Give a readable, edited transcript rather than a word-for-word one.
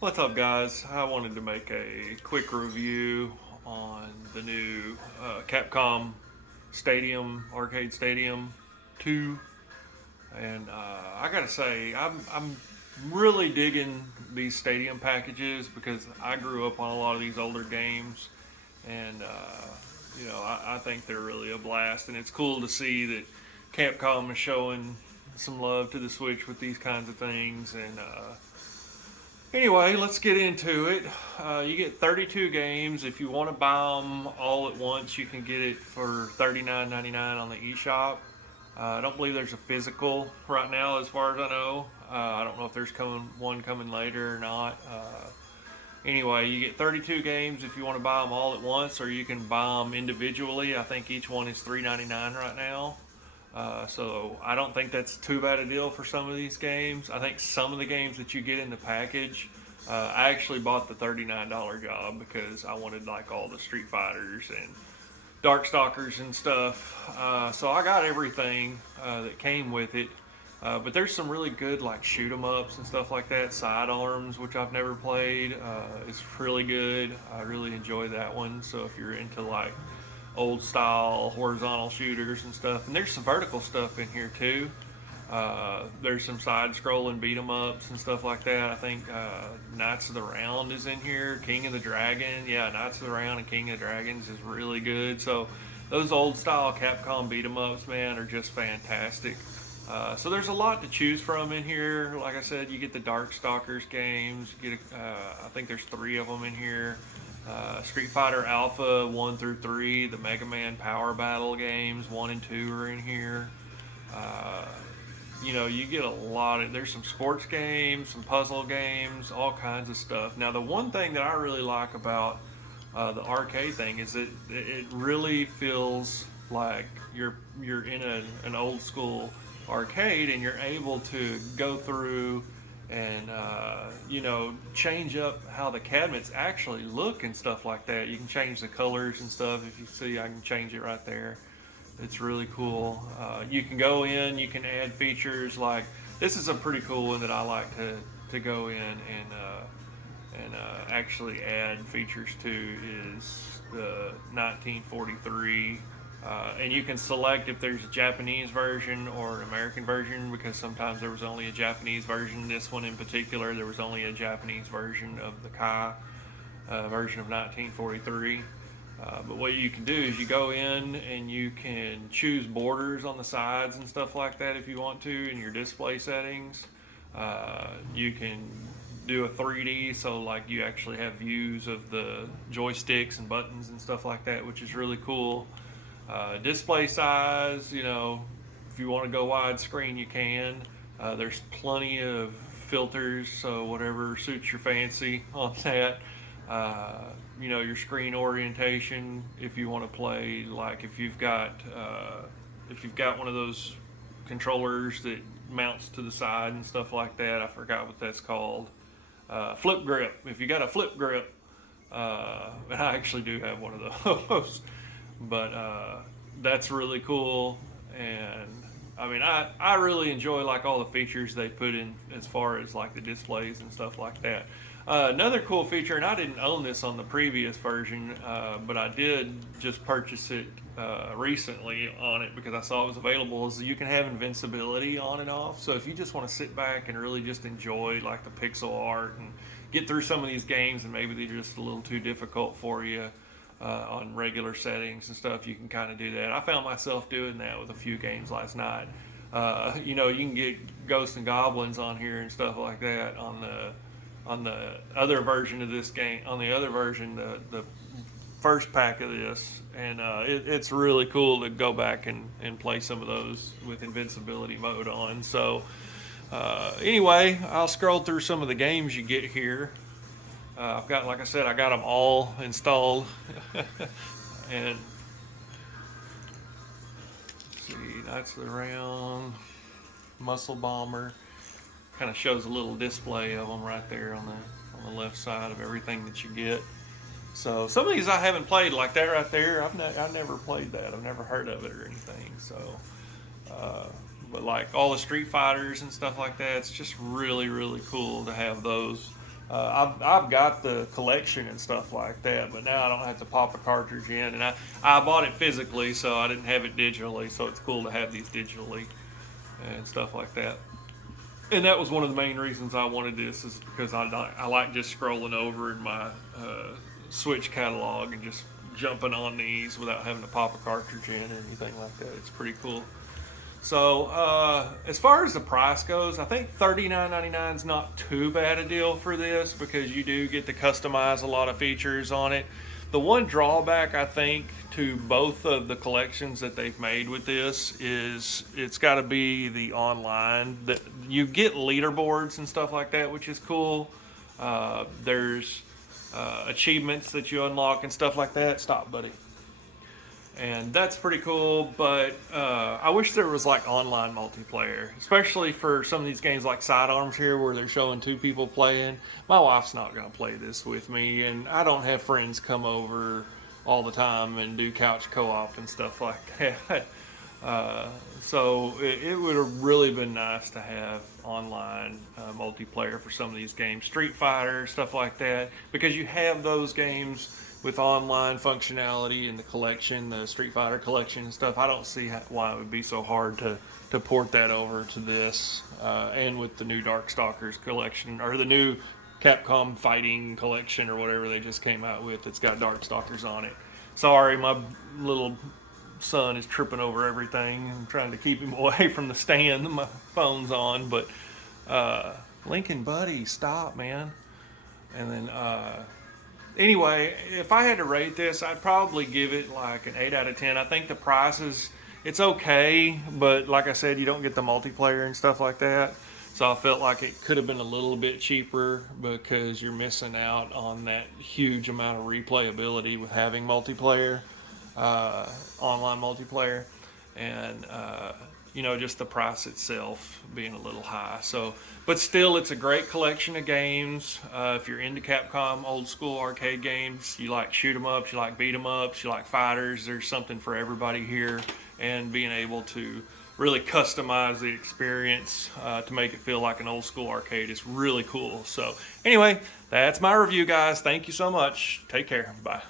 What's up, guys? I wanted to make a quick review on the new Capcom Stadium, Arcade Stadium 2. And I gotta say, I'm really digging these stadium packages because I grew up on a lot of these older games. And, I think they're really a blast. And it's cool to see that Capcom is showing some love to the Switch with these kinds of things. And, anyway, let's get into it. You get 32 games. If you want to buy them all at once, you can get it for $39.99 on the eShop. I don't believe there's a physical right now, as far as I know. I don't know if there's one coming later or not. Anyway, you get 32 games if you want to buy them all at once, or you can buy them individually. I think each one is $3.99 right now. So I don't think that's too bad a deal for some of these games. I think some of the games that you get in the package, I actually bought the $39 job because I wanted like all the Street Fighters and Darkstalkers and stuff. So I got everything that came with it. But there's some really good like shoot 'em ups and stuff like that. Sidearms, which I've never played, is really good. I really enjoy that one. So if you're into like old style horizontal shooters and stuff, and there's some vertical stuff in here too. There's some side scrolling beat 'em ups and stuff like that. I think Knights of the Round is in here. King of the Dragon, yeah, Knights of the Round and King of the Dragons is really good. So those old style Capcom beat 'em ups, man, are just fantastic. So there's a lot to choose from in here. Like I said, you get the Darkstalkers games. You get, I think there's 3 of them in here. Street Fighter Alpha 1 through 3, the Mega Man Power Battle games 1 and 2 are in here. Uh, you get a lot of. There's some sports games, some puzzle games, all kinds of stuff. Now, the one thing that I really like about the arcade thing is that it really feels like you're in an old school arcade, and you're able to go through and change up how the cabinets actually look and stuff like that. You can change the colors and stuff. If you see, I can change it right there. It's really cool. You can go in, you can add features like this is a pretty cool one that I like to go in and actually add features to is the 1943. And you can select if there's a Japanese version or an American version, because sometimes there was only a Japanese version. This one in particular, there was only a Japanese version of the Kai version of 1943. But what you can do is you go in and you can choose borders on the sides and stuff like that if you want to in your display settings. You can do a 3D, so like you actually have views of the joysticks and buttons and stuff like that, which is really cool. Display size, if you want to go widescreen, you can. There's plenty of filters, so whatever suits your fancy on that. Your screen orientation, if you want to play, like if you've got one of those controllers that mounts to the side and stuff like that. I forgot what that's called. Flip grip. If you got a flip grip, and I actually do have one of those. But that's really cool. And I mean, I really enjoy like all the features they put in as far as like the displays and stuff like that. Another cool feature, and I didn't own this on the previous version, but I did just purchase it recently on it because I saw it was available, is you can have invincibility on and off. So if you just want to sit back and really just enjoy like the pixel art and get through some of these games, and maybe they're just a little too difficult for you on regular settings and stuff, you can kind of do that. I found myself doing that with a few games last night. You can get Ghosts and Goblins on here and stuff like that on the other version of this game. On the other version, the first pack of this, and it's really cool to go back and play some of those with invincibility mode on. So anyway, I'll scroll through some of the games you get here. I've got, like I said, I got them all installed. And let's see, Knights of the Round, Muscle Bomber. Kind of shows a little display of them right there on the left side of everything that you get. So some of these I haven't played, like that right there. I've never played that. I've never heard of it or anything. So, but like all the Street Fighters and stuff like that, it's just really really cool to have those I've got the collection and stuff like that, but now I don't have to pop a cartridge in. And I bought it physically, so I didn't have it digitally. So it's cool to have these digitally and stuff like that. And that was one of the main reasons I wanted this, is because I like just scrolling over in my Switch catalog and just jumping on these without having to pop a cartridge in or anything like that. It's pretty cool. So as far as the price goes, I think $39.99 is not too bad a deal for this, because you do get to customize a lot of features on it. The one drawback, I think, to both of the collections that they've made with this is it's got to be the online. That you get leaderboards and stuff like that, which is cool. There's achievements that you unlock and stuff like that. Stop, buddy. And that's pretty cool, but I wish there was like online multiplayer, especially for some of these games like Sidearms here, where they're showing 2 people playing. My wife's not going to play this with me, and I don't have friends come over all the time and do couch co-op and stuff like that. So it would have really been nice to have online multiplayer for some of these games, Street Fighter, stuff like that, because you have those games with online functionality in the collection, the Street Fighter collection and stuff. I don't see why it would be so hard to port that over to this, and with the new Darkstalkers collection, or the new Capcom Fighting collection, or whatever they just came out with. It's got Darkstalkers on it. Sorry, my little son is tripping over everything. I'm trying to keep him away from the stand that my phone's on, but Lincoln, buddy, stop, man. And then anyway, if I had to rate this, I'd probably give it like an 8 out of 10. I think the price it's okay, but like I said, you don't get the multiplayer and stuff like that. So I felt like it could have been a little bit cheaper, because you're missing out on that huge amount of replayability with having multiplayer, online multiplayer, and just the price itself being a little high. So, but still, it's a great collection of games. If you're into Capcom old school arcade games, you like shoot 'em ups, you like beat 'em ups, you like fighters, there's something for everybody here. And being able to really customize the experience to make it feel like an old school arcade is really cool. So anyway, that's my review, guys. Thank you so much. Take care. Bye.